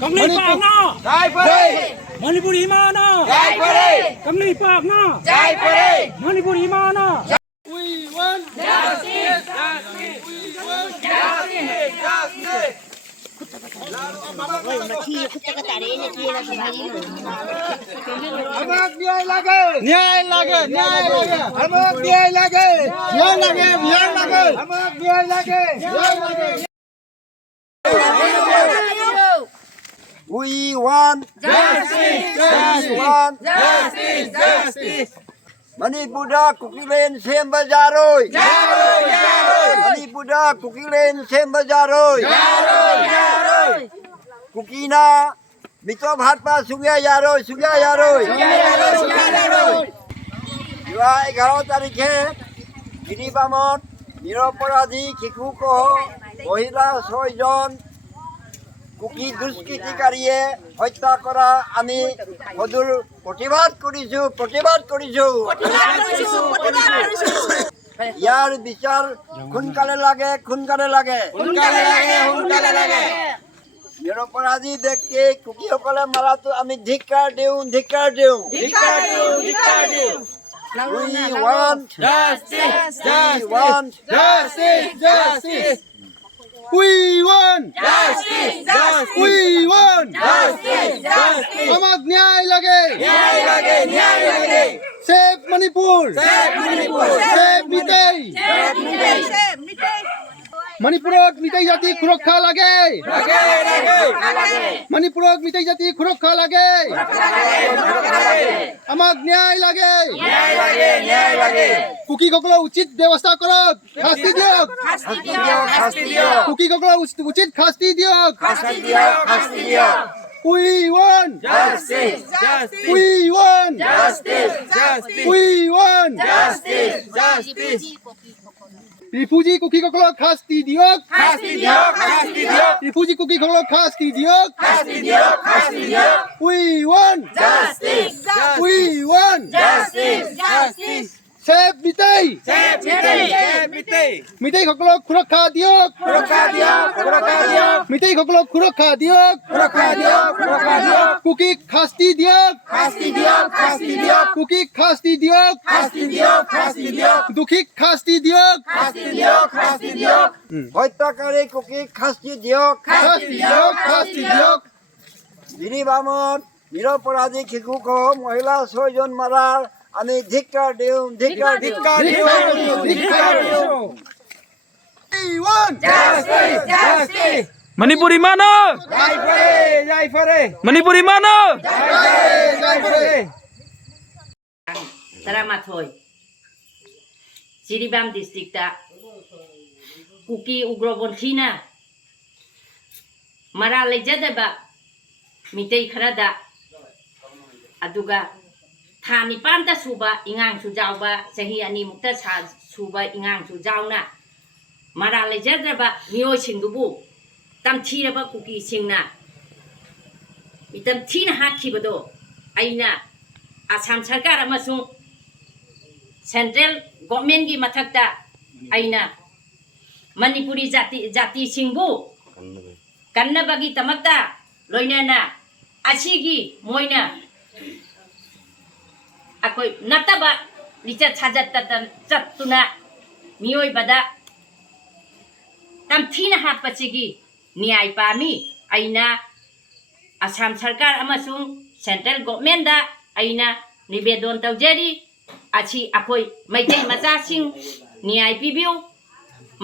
Kamli Pak na Jai Pare Manipur Hima na Jai Pare Kamli Pak na Jai Pare Manipur Hima na We want justice justice we want justice justice हमारा न्याय लगे न्याय लगे न्याय लगे हमारा न्याय लगे न्याय लगे न्याय लगे हमारा न्याय लगे न्याय लगे We want justice we want justice justice Manipura Kukilen sem bajaroi Manipura Kukilen sem bajaroi Kukina Bito Bhatpa Sugya Yaroi Jua 11 তারিখে গিরিবামত নিরপরাধী শিশুসহ মহিলা 6 জন কুকি দুষ্কৃতিকাৰীয়ে হত্যা কৰা আমি সদূৰ প্ৰতিবাদ কৰিছো ইয়াৰ বিচাৰ সোনকালে লাগে নিৰপৰাধী ব্যক্তি কুকিসকলে মাৰাটো আমি ধিক্কাৰ দিওঁ We want justice We want justice We want justice हमारा न्याय लगे Save Manipur Save Mitei मणिपुरक मितई जाति सुरक्षा लगे मणिपुरक मितई जाति सुरक्षा लगे আমাক न्याय लगे কুকি সকল উচিত ব্যবস্থা করক শাস্তি দিয়ক কুকি সকল উচিত শাস্তি দিয়ক We want justice We want justice We want justice Refugee cookie clock শাস্তি দিয়ক Refugee cookie clock শাস্তি দিয়ক We want justice Save Mitei Mitei সকলক সুৰক্ষা দিয়ক Mitei সকলক সুৰক্ষা দিয়ক কুকি শাস্তি দিয়ক কুকি শাস্তি দিয়ক দুখিক শাস্তি দিয়ক হত্যাকাৰী কুকি শাস্তি দিয়ক গিৰিবামত নিৰপৰাধী শিশুসহ মহিলা 6 জন মাৰাৰ আমি ধিক্কাৰ দিওঁ Manipur Hima na Jai Pare Manipur Hima na Salamat hoy. Jiribam district ta kuki ugrobonthi na mara lejadaba mitei kharada aduga thani panta suba ingang su jawba sahi ani mukta sa suba ingang su jawna mara lejadaba miyoi singdubu tamthiraba kuki singna mitam thina hakhibado aina Assam Sarkar amasung Central Government ki mathakta aina Manipuri jati singbu kannabagi tamakta loinana asigi moina akoi nataba licha chajatta chattuna mioi bada tamthina hapachigi niyai pami aina Assam Sarkar amasung Central Government da aina निवेदन तौजरी अच्छी अखोई मैतै मचासिंग न्याय पिबिउ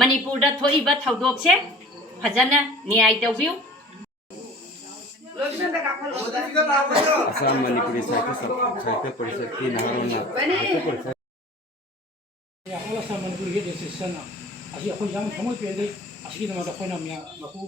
मणिपुर दा थोइबा थौदोक से फजना न्याय तौबिउ असम मणिपुरी साहित्य परिषद की नारोना असम मणिपुर ये decision असी अखोई जाम थमोय पेदे असी नमा दा खोना मिया मकु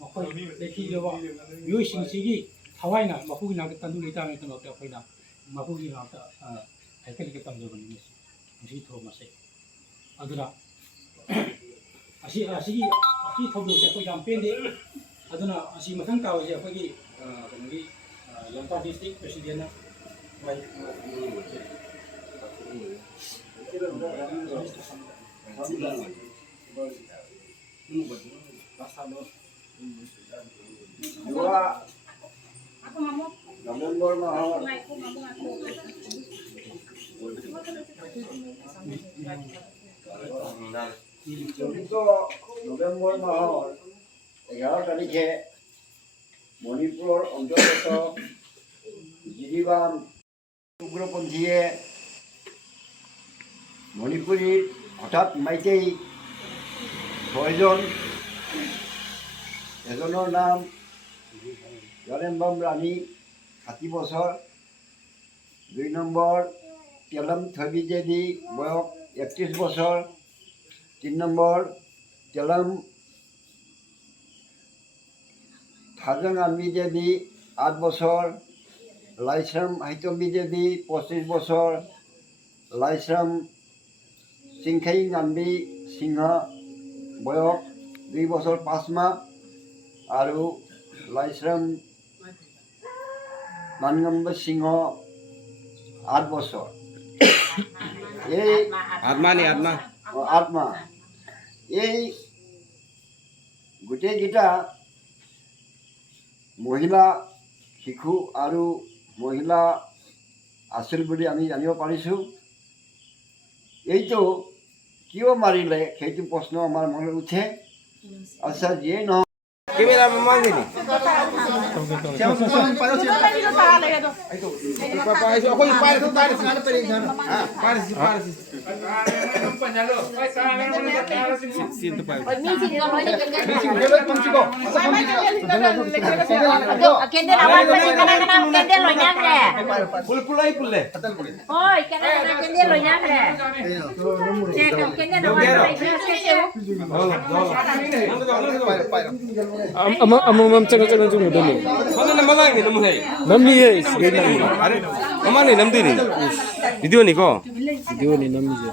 मखोई देखि जवा युइ सिंसिगी हवाइना मकु ना तंदु लेता में तनो ते खोइना मकुगी नाता हाइकल के तमजबनी मसी थो मसे अदुरा असी थोदो से कोई जाम पेंदे अदुना असी मथंग ताव से कोई कनगी लंका डिस्ट्रिक्ट प्रेसिडेंट वाई You নৱেম্বৰ মাহৰ 11 তাৰিখে মণিপুৰৰ অন্তৰ্গত জিৰিবাম উগ্ৰপন্থীয়ে মণিপুৰীৰ হঠাৎ মাইতেই 6জন, এজনৰ নাম জৰেম্বম ৰাণী 60 বছৰ, 2 নম্বৰ তেলম থবিজেদি বয়স 31 বছৰ, 3 নম্বৰ তেলম থাজং আনবিজেদি 8 বছৰ, লাইশ্ৰাম হাইতবিজেদি 25 বছৰ, লাইশ্ৰাম সিংখাই নাম্বি সিংহ বয়স 2 বছৰ 5 মাহ আৰু লাইশ্ৰাম নানগম্ব সিংহ 8 বছৰ। এই আত্মা এই গোটেইকেইটা মহিলা শিশু আৰু মহিলা আছিল বুলি আমি জানিব পাৰিছোঁ। এইটো কিয় মাৰিলে সেইটো প্ৰশ্ন আমাৰ মনত উঠে। আচ্ছা, যিয়ে নহওক Amam cakap tu ni dulu. Mana nama lagi nama ni? Namni ye, segala ni. Nama ni nama ni. Video ni ko. Video ni namni je.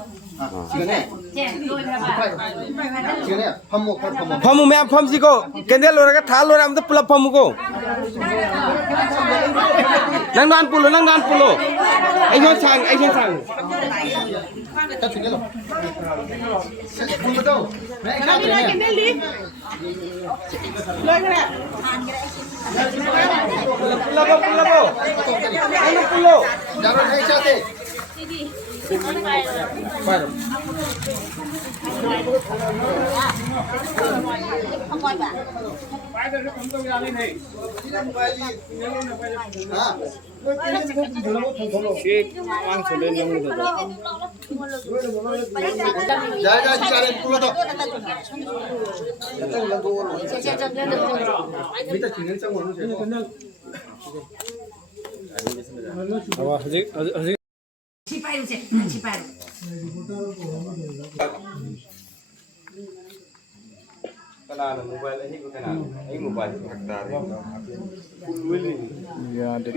Famu me fam si ko. Kendel orang ka thal orang tu pula famu ko. Nang dan pulo. Aisyah sang. Kenal mobile ini ko kenal. Ini mobile hakdar. Ya, ada.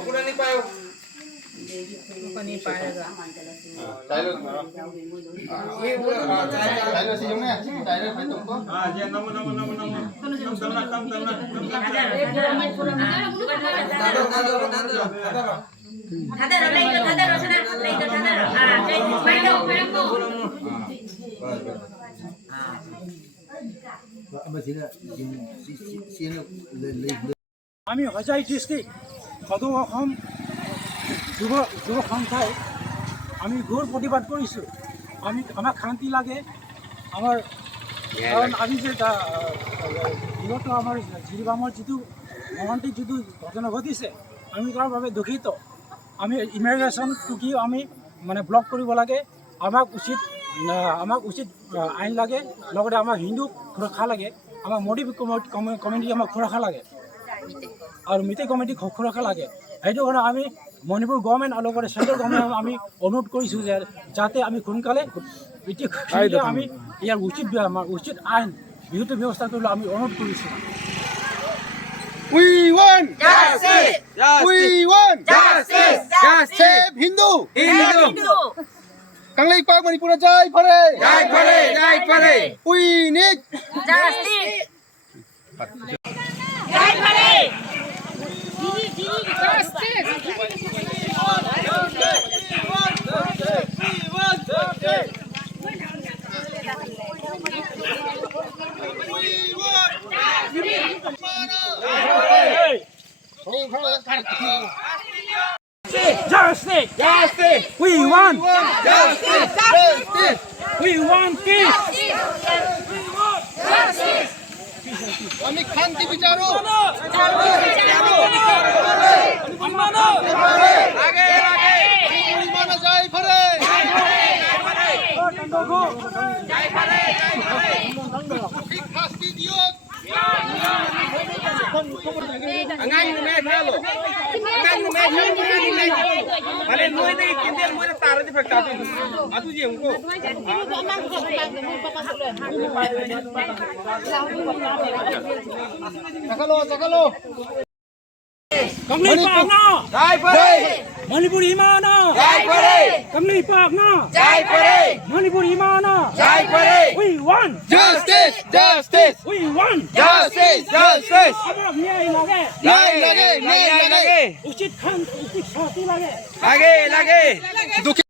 Ukuran ni payo. আমি Hojai district সদৌ অসম যুৱ সন্থাই আমি ঘোৰ প্ৰতিবাদ কৰিছোঁ। আমাক শান্তি লাগে। কাৰণ আমি যে বিগত আমাৰ জিৰিবামৰ যিটো মৰ্মান্তিক যিটো ঘটনা ঘটিছে, আমি তাৰ বাবে দুখিত। আমি ইমিগ্ৰেশ্যন টুকি আমি ব্লক কৰিব লাগে। আমাক উচিত আইন লাগে, লগতে আমাক হিন্দু সুৰক্ষা লাগে, আমাক মোদী কমিটি আমাক সুৰক্ষা লাগে আৰু মিটিং কমিটি সুৰক্ষা লাগে। সেইটো কাৰণে আমি মণিপুৰ গভৰ্ণমেণ্ট আৰু লগতে চেণ্ট্ৰেল গভৰ্ণমেণ্টক আমি অনুৰোধ কৰিছোঁ যে যাতে আমি সোনকালে আমি ইয়াৰ উচিত আইন বিহিত ব্যৱস্থা কৰিবলৈ আমি অনুৰোধ কৰিছোঁ। We want justice. We want justice. Save Hindu. Kanglei Park Manipur jai phare. We need justice. Jai Bhare. justice. Justice! Justice! We want! Justice! Justice! We want peace! আমি শান্তি বিচারো আগে আগে পরিমাণে যাই ফরে ঠিক শাস্তি দিও Angan mo na halo. Angan mo na halo. Malen mo ito kindel mo na taro di pagkapin. Atu je ko. Sakalo sakalo. Kamli Pak na! Jai pare. Manipur Hima na! Jai pare. Kamli Pak na! Jai pare. Manipur Hima na! Jai pare. We want! Justice! Justice! We want! Justice! Justice! अब न्याय लगे! न्याय लगे न्याय लगे उचित शांति लगे! लगे लगे